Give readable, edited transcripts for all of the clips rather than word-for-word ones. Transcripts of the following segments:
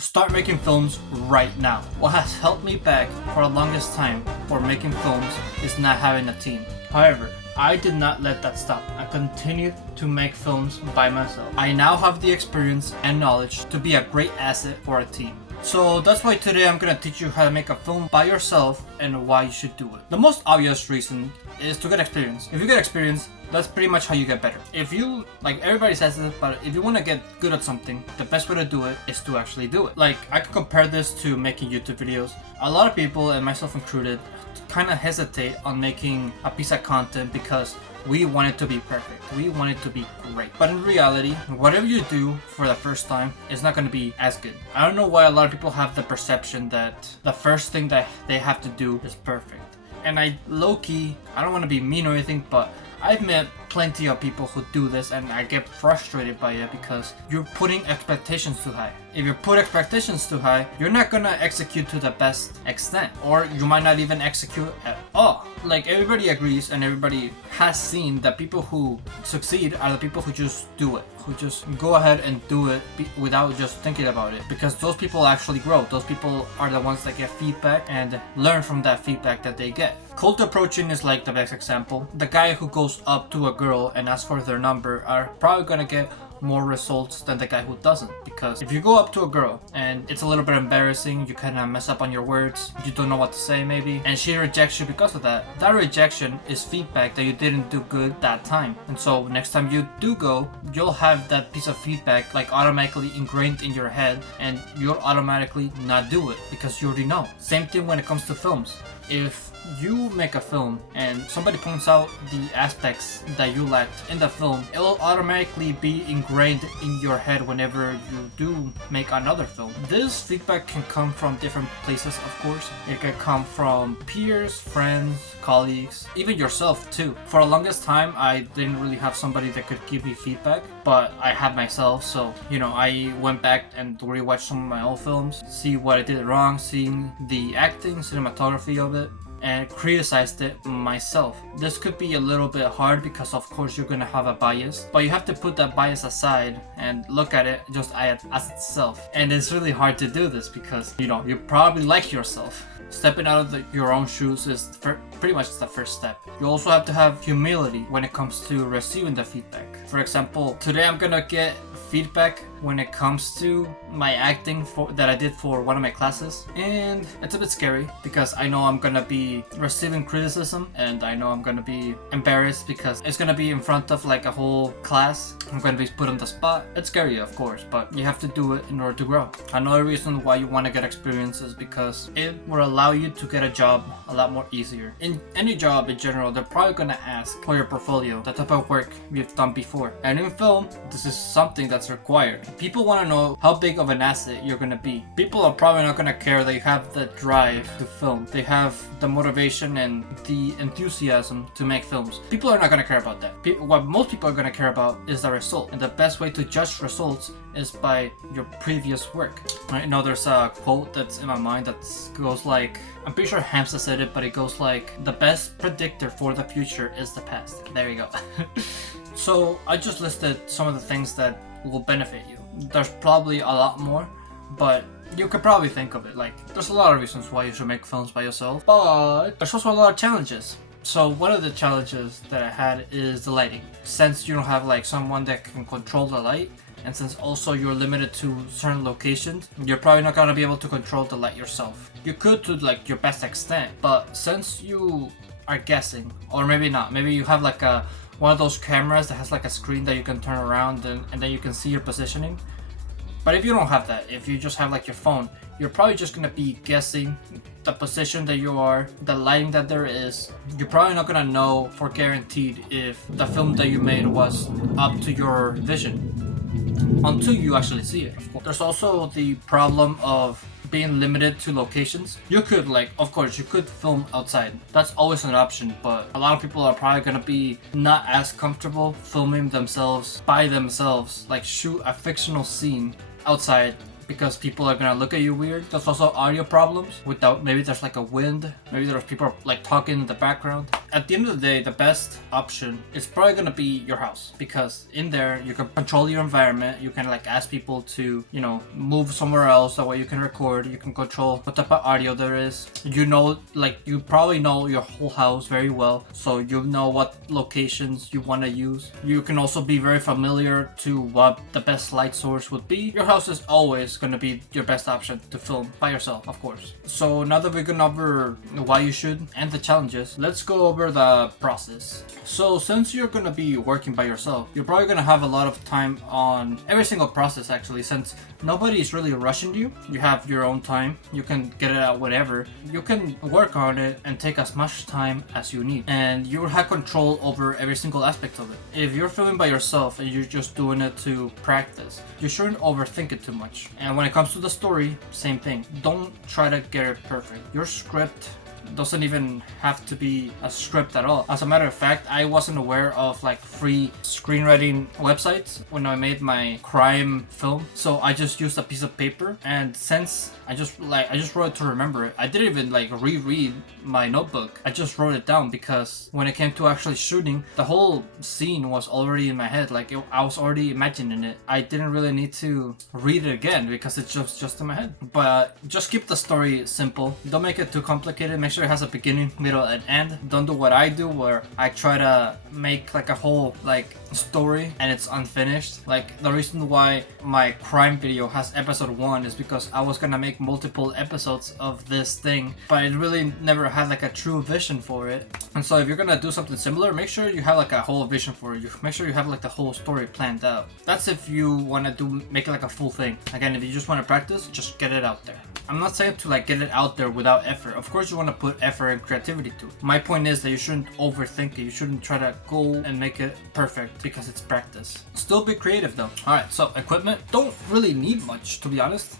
Start making films right now. What has held me back for the longest time for making films is not having a team. However, I did not let that stop. I continued to make films by myself. I now have the experience and knowledge to be a great asset for a team. So that's why today I'm gonna teach you how to make a film by yourself and why you should do it. The most obvious reason is to get experience. If you get experience, that's pretty much how you get better. If you, like everybody says it, but if you want to get good at something, the best way to do it is to actually do it. Like I could compare this to making YouTube videos. A lot of people, and myself included, kind of hesitate on making a piece of content because we want it to be perfect. We want it to be great. But in reality, whatever you do for the first time is not going to be as good. I don't know why a lot of people have the perception that the first thing that they have to do is perfect. And I low-key, I don't want to be mean or anything, but I've met plenty of people who do this and I get frustrated by it because you're putting expectations too high. If you put expectations too high, you're not gonna execute to the best extent, or you might not even execute at all. Like everybody agrees and everybody has seen that people who succeed are the people who just do it, who just go ahead and do it without just thinking about it, because those people actually grow. Those people are the ones that get feedback and learn from that feedback that they get. Cold approaching is like the best example. The guy who goes up to a girl and asks for their number are probably gonna get more results than the guy who doesn't, because if you go up to a girl and it's a little bit embarrassing, you kind of mess up on your words, you don't know what to say maybe, and she rejects you because of that, that rejection is feedback that you didn't do good that time. And so next time you do go, you'll have that piece of feedback like automatically ingrained in your head, and you'll automatically not do it because you already know. Same thing when it comes to films. If you make a film and somebody points out the aspects that you lacked in the film, it will automatically be ingrained in your head whenever you do make another film. This feedback can come from different places, of course. It can come from peers, friends, colleagues, even yourself too. For the longest time, I didn't really have somebody that could give me feedback, but I had myself. So, I went back and rewatched some of my old films, see what I did wrong, seeing the acting, cinematography of it, and criticized it myself. This could be a little bit hard because of course you're gonna have a bias, but you have to put that bias aside and look at it just as itself. And it's really hard to do this because you probably like yourself. Stepping out of your own shoes is pretty much the first step. You also have to have humility when it comes to receiving the feedback. For example, today I'm gonna get feedback when it comes to my acting that I did for one of my classes, and it's a bit scary because I know I'm gonna be receiving criticism and I know I'm gonna be embarrassed because it's gonna be in front of like a whole class. I'm gonna be put on the spot. It's scary, of course, but you have to do it in order to grow. Another reason why you want to get experience is because it will allow you to get a job a lot more easier. In any job in general, they're probably gonna ask for your portfolio, the type of work you've done before, and in film, this is something that's required. People want to know how big of an asset you're going to be. People are probably not going to care that you have the drive to film. They have the motivation and the enthusiasm to make films. People are not going to care about that. What most people are going to care about is the result. And the best way to judge results is by your previous work. I know there's a quote that's in my mind that goes like, I'm pretty sure Hamza said it, but it goes like, the best predictor for the future is the past. There you go. So I just listed some of the things that will benefit you. There's probably a lot more, but you could probably think of it. Like, there's a lot of reasons why you should make films by yourself, but there's also a lot of challenges. So one of the challenges that I had is the lighting. Since you don't have like someone that can control the light, and since also you're limited to certain locations, you're probably not gonna be able to control the light yourself. You could to like your best extent, but since you are guessing, or maybe not, maybe you have like one of those cameras that has like a screen that you can turn around and then you can see your positioning. But if you don't have that, if you just have like your phone, you're probably just gonna be guessing the position that you are, the lighting that there is. You're probably not gonna know for guaranteed if the film that you made was up to your vision until you actually see it, of course. There's also the problem of being limited to locations. You could of course you could film outside. That's always an option, but a lot of people are probably gonna be not as comfortable filming themselves by themselves, like shoot a fictional scene outside, because people are gonna look at you weird. There's also audio problems maybe there's like a wind, maybe there's people like talking in the background. at the end of the day, the best option is probably gonna be your house, because in there you can control your environment. You can like ask people to, you know, move somewhere else. That way you can record. You can control what type of audio there is. You know, like you probably know your whole house very well, so you know what locations you want to use. You can also be very familiar to what the best light source would be. Your house is always gonna be your best option to film by yourself, of course. So now that we've gone over why you should and the challenges, let's go over the process. So since you're gonna be working by yourself, you're probably gonna have a lot of time on every single process actually, since nobody's really rushing you. You have your own time. You can get it out whatever. You can work on it and take as much time as you need, and you will have control over every single aspect of it. If you're filming by yourself and you're just doing it to practice, you shouldn't overthink it too much. And when it comes to the story, same thing. Don't try to get it perfect. Your script doesn't even have to be a script at all. As a matter of fact, I wasn't aware of like free screenwriting websites when I made my crime film, so I just used a piece of paper, and since I just wrote it to remember it. I didn't even like reread my notebook. I just wrote it down because when it came to actually shooting, the whole scene was already in my head. Like I was already imagining it. I didn't really need to read it again because it's just in my head. But just keep the story simple. Don't make it too complicated. Make sure it has a beginning, middle, and end. Don't do what I do where I try to make like a whole like story and it's unfinished. Like the reason why my crime video has episode 1 is because I was gonna make multiple episodes of this thing, but it really never had like a true vision for it. And so if you're gonna do something similar, make sure you have like a whole vision for it. You make sure you have like the whole story planned out. That's if you want to make it like a full thing. Again, if you just want to practice, just get it out there. I'm not saying to like get it out there without effort. Of course you want to put effort and creativity to it. My point is that you shouldn't overthink it. You shouldn't try to go and make it perfect because it's practice. Still be creative though. Alright, so equipment. Don't really need much, to be honest.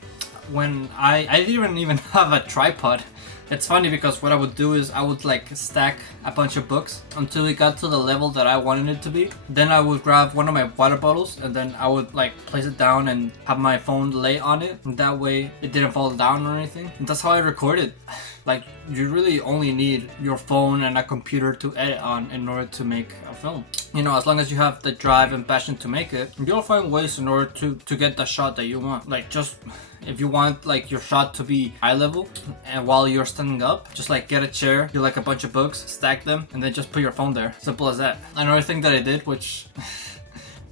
When I didn't even have a tripod. It's funny because what I would do is I would like stack a bunch of books until it got to the level that I wanted it to be. Then I would grab one of my water bottles and then I would like place it down and have my phone lay on it. And that way it didn't fall down or anything. And that's how I recorded. Like you really only need your phone and a computer to edit on in order to make a film. You know, as long as you have the drive and passion to make it, you'll find ways in order to get the shot that you want. Like just if you want like your shot to be eye level and while you're standing up, just like get a chair, get like a bunch of books, stack them, and then just put your phone there. Simple as that. Another thing that I did, which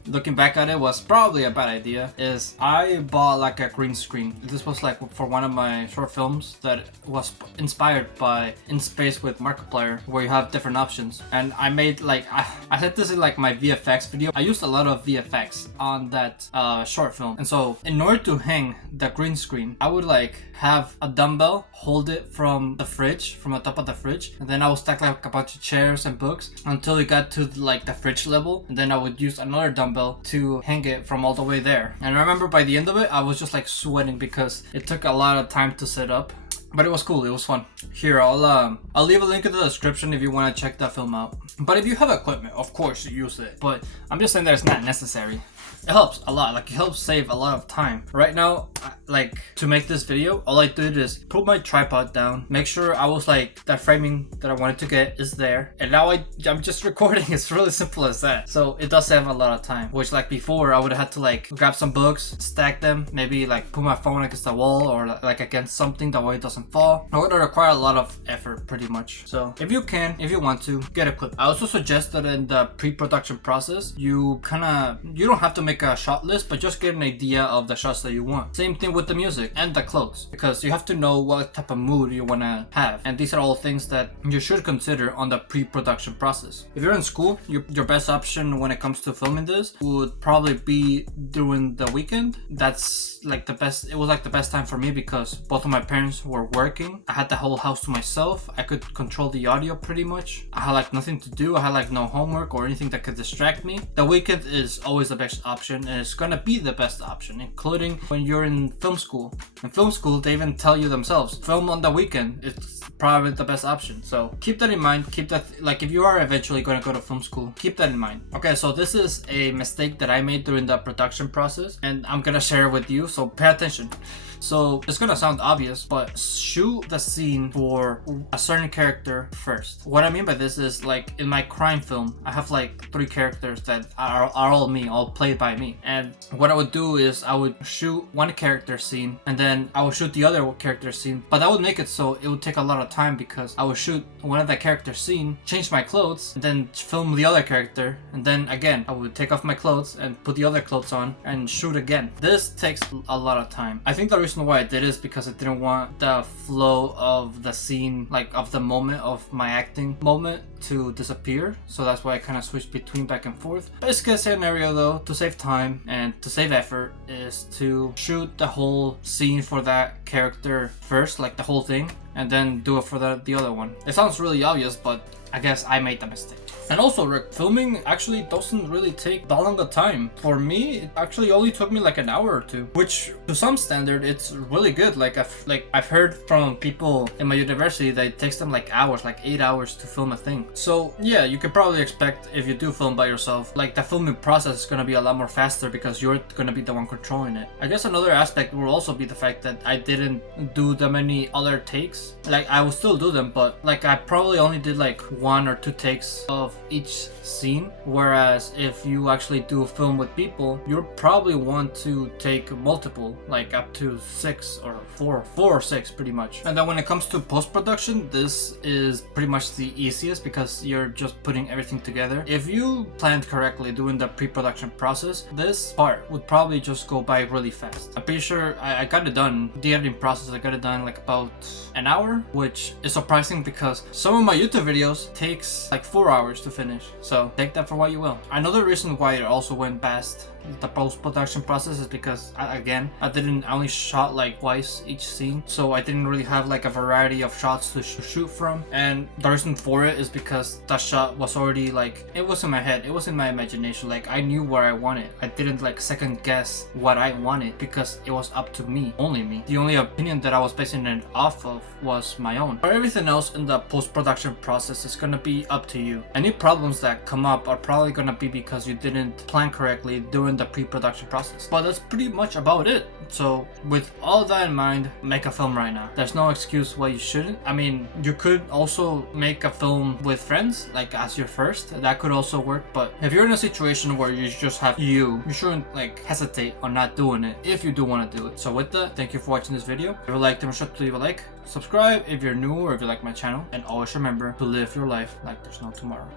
looking back at it was probably a bad idea, is I bought like a green screen. This was like for one of my short films that was inspired by In Space with Markiplier, where you have different options. And I made like, I said this in like my VFX video. I used a lot of VFX on that short film. And so in order to hang the green screen, I would like have a dumbbell, hold it from the fridge, from the top of the fridge, and then I would stack like a bunch of chairs and books until it got to like the fridge level, and then I would use another dumbbell to hang it from all the way there. And I remember by the end of it, I was just like sweating because it took a lot of time to set up. But it was cool, it was fun. Here, I'll leave a link in the description if you want to check that film out. But if you have equipment, of course you use it. But I'm just saying that it's not necessary. It helps a lot, like it helps save a lot of time. Right now, like to make this video, all I did is put my tripod down, make sure I was like, that framing that I wanted to get is there. And now I'm just recording, it's really simple as that. So it does save a lot of time, which like before I would have had to like grab some books, stack them, maybe like put my phone against the wall or like against something that way it doesn't fall. It would require a lot of effort pretty much. So if you can, if you want to, get equipped. I also suggest that in the pre-production process, you don't have to make a shot list, but just get an idea of the shots that you want. Same thing with the music and the clothes, because you have to know what type of mood you want to have, and these are all things that you should consider on the pre-production process. If you're in school, your best option when it comes to filming this would probably be during the weekend. That's like the best. It was like the best time for me because both of my parents were working. I had the whole house to myself. I could control the audio pretty much. I had like nothing to do. I had like no homework or anything that could distract me. The weekend is always the best option, and it's gonna be the best option, including when you're in film school. In film school, they even tell you themselves, film on the weekend. It's probably the best option. So keep that in mind. Keep that, like if you are eventually gonna go to film school, keep that in mind. Okay, so this is a mistake that I made during the production process, and I'm gonna share it with you, so pay attention. So it's gonna sound obvious, but shoot the scene for a certain character first. What I mean by this is, like, in my crime film, I have like 3 characters that are all me, all played by me. And what I would do is I would shoot one character scene and then I would shoot the other character scene, but that would make it so it would take a lot of time because I would shoot one of that character scene, change my clothes, and then film the other character, and then again I would take off my clothes and put the other clothes on and shoot again. This takes a lot of time. I think the reason why I did is because I didn't want the flow of the scene, like of the moment of my acting moment, to disappear, so that's why I kind of switched between back and forth. Best case scenario though, to save time and to save effort, is to shoot the whole scene for that character first, like the whole thing, and then do it for the other one. It sounds really obvious, but I guess I made the mistake. And also, Rick, filming actually doesn't really take that long of time. For me, it actually only took me like an hour or two, which to some standard, it's really good. Like I've heard from people in my university that it takes them like hours, like 8 hours to film a thing. So yeah, you could probably expect, if you do film by yourself, like the filming process is gonna be a lot more faster because you're gonna be the one controlling it. I guess another aspect will also be the fact that I didn't do that many other takes. Like I will still do them, but like I probably only did like 1 or 2 takes of each scene, whereas if you actually do a film with people, you'll probably want to take multiple, like up to 6 or 4 or 6 pretty much. And then when it comes to post-production, this is pretty much the easiest because you're just putting everything together. If you planned correctly doing the pre-production process, this part would probably just go by really fast. I'm pretty sure I got it done, the editing process, I got it done like about an hour, which is surprising because some of my YouTube videos takes like 4 hours to finish. So take that for what you will. Another reason why it also went fast, the post-production process, is because I only shot like twice each scene, so I didn't really have like a variety of shots to shoot from. And the reason for it is because that shot was already like, it was in my head, it was in my imagination, like I knew where I wanted. I didn't like second guess what I wanted because it was up to me, only me. The only opinion that I was basing it off of was my own. For everything else in the post-production process is gonna be up to you. Any problems that come up are probably gonna be because you didn't plan correctly during the pre-production process. But that's pretty much about it. So with all that in mind, make a film right now. There's no excuse why you shouldn't. I mean, you could also make a film with friends, like as your first. That could also work. But if you're in a situation where you just have you shouldn't like hesitate on not doing it if you do want to do it. So with that, thank you for watching this video. If you liked it, make sure to leave a like. Subscribe if you're new or if you like my channel. And always remember to live your life like there's no tomorrow.